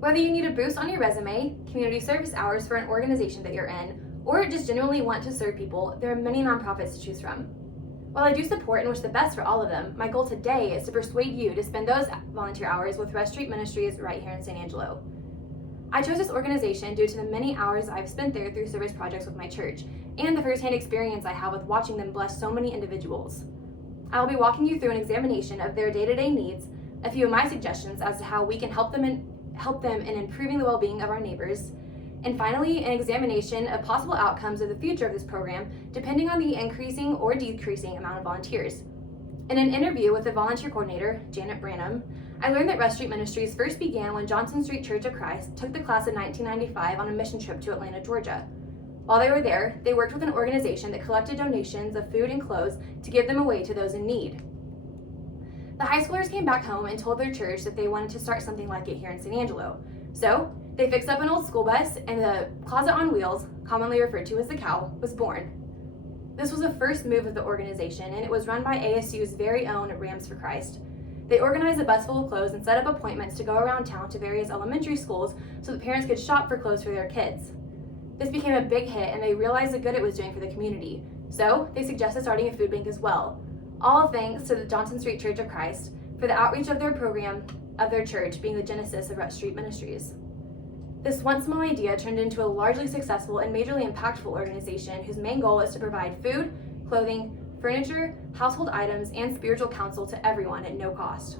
Whether you need a boost on your resume, community service hours for an organization that you're in, or just genuinely want to serve people, there are many nonprofits to choose from. While I do support and wish the best for all of them, my goal today is to persuade you to spend those volunteer hours with Rust Street Ministries right here in San Angelo. I chose this organization due to the many hours I've spent there through service projects with my church, and the firsthand experience I have with watching them bless so many individuals. I will be walking you through an examination of their day-to-day needs, a few of my suggestions as to how we can help them in improving the well-being of our neighbors, and finally, an examination of possible outcomes of the future of this program, depending on the increasing or decreasing amount of volunteers. In an interview with the volunteer coordinator, Janet Branham, I learned that Rust Street Ministries first began when Johnson Street Church of Christ took the class of 1995 on a mission trip to Atlanta, Georgia. While they were there, they worked with an organization that collected donations of food and clothes to give them away to those in need. The high schoolers came back home and told their church that they wanted to start something like it here in San Angelo. So, they fixed up an old school bus, and the Closet on Wheels, commonly referred to as the COW, was born. This was the first move of the organization, and it was run by ASU's very own Rams for Christ. They organized a bus full of clothes and set up appointments to go around town to various elementary schools so that parents could shop for clothes for their kids. This became a big hit, and they realized the good it was doing for the community. So, they suggested starting a food bank as well. All thanks to the Johnson Street Church of Christ for the outreach of their program of their church being the genesis of Rust Street Ministries. This once small idea turned into a largely successful and majorly impactful organization whose main goal is to provide food, clothing, furniture, household items, and spiritual counsel to everyone at no cost.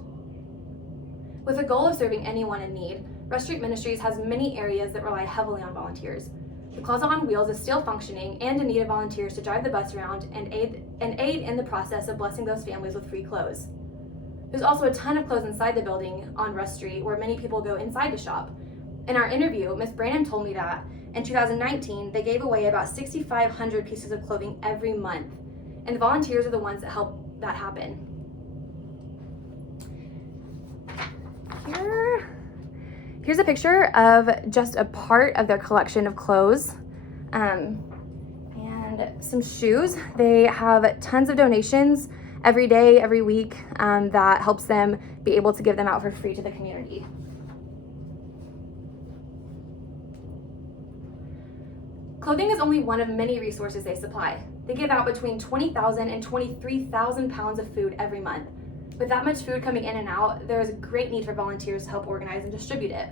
With the goal of serving anyone in need, Rust Street Ministries has many areas that rely heavily on volunteers. The Closet on Wheels is still functioning and in need of volunteers to drive the bus around and aid in the process of blessing those families with free clothes. There's also a ton of clothes inside the building on Rust Street where many people go inside to shop. In our interview, Ms. Branham told me that in 2019, they gave away about 6,500 pieces of clothing every month, and the volunteers are the ones that help that happen. Here's a picture of just a part of their collection of clothes and some shoes. They have tons of donations every day, every week that helps them be able to give them out for free to the community. Clothing is only one of many resources they supply. They give out between 20,000 and 23,000 pounds of food every month. With that much food coming in and out, there is a great need for volunteers to help organize and distribute it.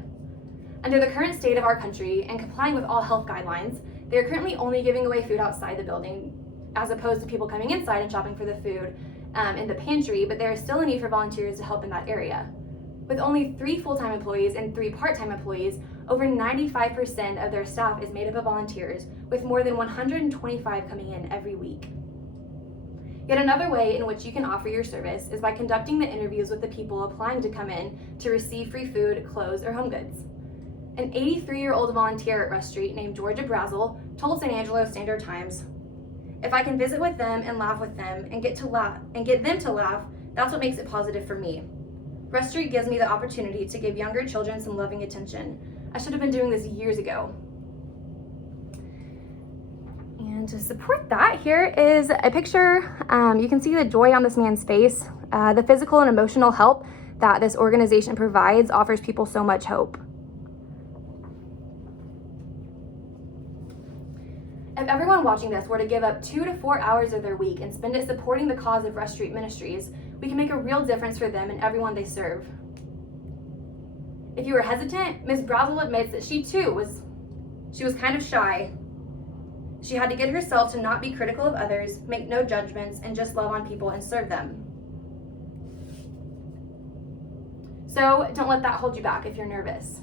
Under the current state of our country and complying with all health guidelines, they are currently only giving away food outside the building, as opposed to people coming inside and shopping for the food in the pantry, but there is still a need for volunteers to help in that area. With only 3 full-time employees and 3 part-time employees, over 95% of their staff is made up of volunteers, with more than 125 coming in every week. Yet another way in which you can offer your service is by conducting the interviews with the people applying to come in to receive free food, clothes, or home goods. An 83-year-old volunteer at Rust Street named Georgia Brazel told San Angelo Standard Times, "If I can visit with them and laugh with them and get them to laugh, that's what makes it positive for me. Rust Street gives me the opportunity to give younger children some loving attention. I should have been doing this years ago." And to support that, here is a picture. You can see the joy on this man's face. The physical and emotional help that this organization provides offers people so much hope. If everyone watching this were to give up 2 to 4 hours of their week and spend it supporting the cause of Rust Street Ministries, we can make a real difference for them and everyone they serve. If you were hesitant, Ms. Brazel admits that she was kind of shy. She had to get herself to not be critical of others, make no judgments, and just love on people and serve them. So don't let that hold you back if you're nervous.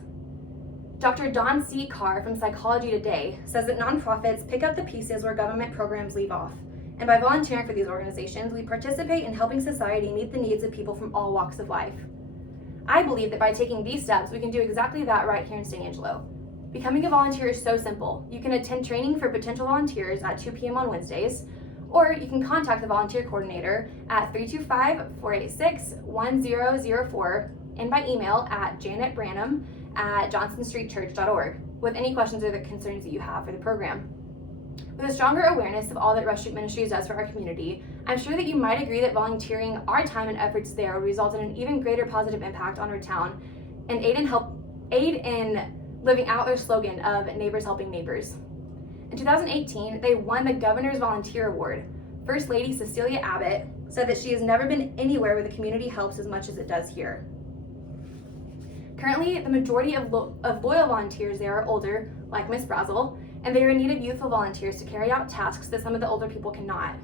Dr. Don C. Carr from Psychology Today says that nonprofits pick up the pieces where government programs leave off. And by volunteering for these organizations, we participate in helping society meet the needs of people from all walks of life. I believe that by taking these steps, we can do exactly that right here in San Angelo. Becoming a volunteer is so simple. You can attend training for potential volunteers at 2 p.m. on Wednesdays, or you can contact the volunteer coordinator at 325-486-1004 and by email at janetbranham@johnsonstreetchurch.org with any questions or the concerns that you have for the program. With a stronger awareness of all that Rust Street Ministries does for our community, I'm sure that you might agree that volunteering our time and efforts there will result in an even greater positive impact on our town and aid in aid in living out their slogan of neighbors helping neighbors. In 2018, they won the Governor's Volunteer Award. First Lady Cecilia Abbott said that she has never been anywhere where the community helps as much as it does here. Currently, the majority of loyal volunteers there are older, like Miss Brazel, and they are in need of youthful volunteers to carry out tasks that some of the older people cannot.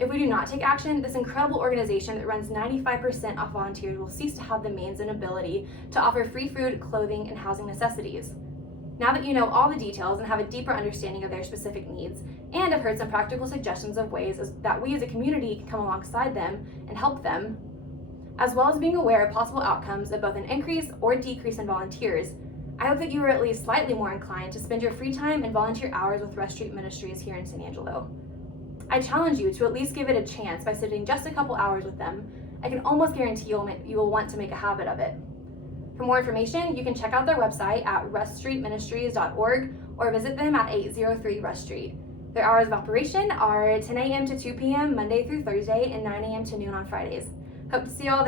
If we do not take action, this incredible organization that runs 95% off volunteers will cease to have the means and ability to offer free food, clothing, and housing necessities. Now that you know all the details and have a deeper understanding of their specific needs, and have heard some practical suggestions of ways that we as a community can come alongside them and help them, as well as being aware of possible outcomes of both an increase or decrease in volunteers, I hope that you are at least slightly more inclined to spend your free time and volunteer hours with Rust Street Ministries here in San Angelo. I challenge you to at least give it a chance by sitting just a couple hours with them. I can almost guarantee you will want to make a habit of it. For more information, you can check out their website at ruststreetministries.org or visit them at 803 Rust Street. Their hours of operation are 10 a.m. to 2 p.m. Monday through Thursday and 9 a.m. to noon on Fridays. Hope to see you all there.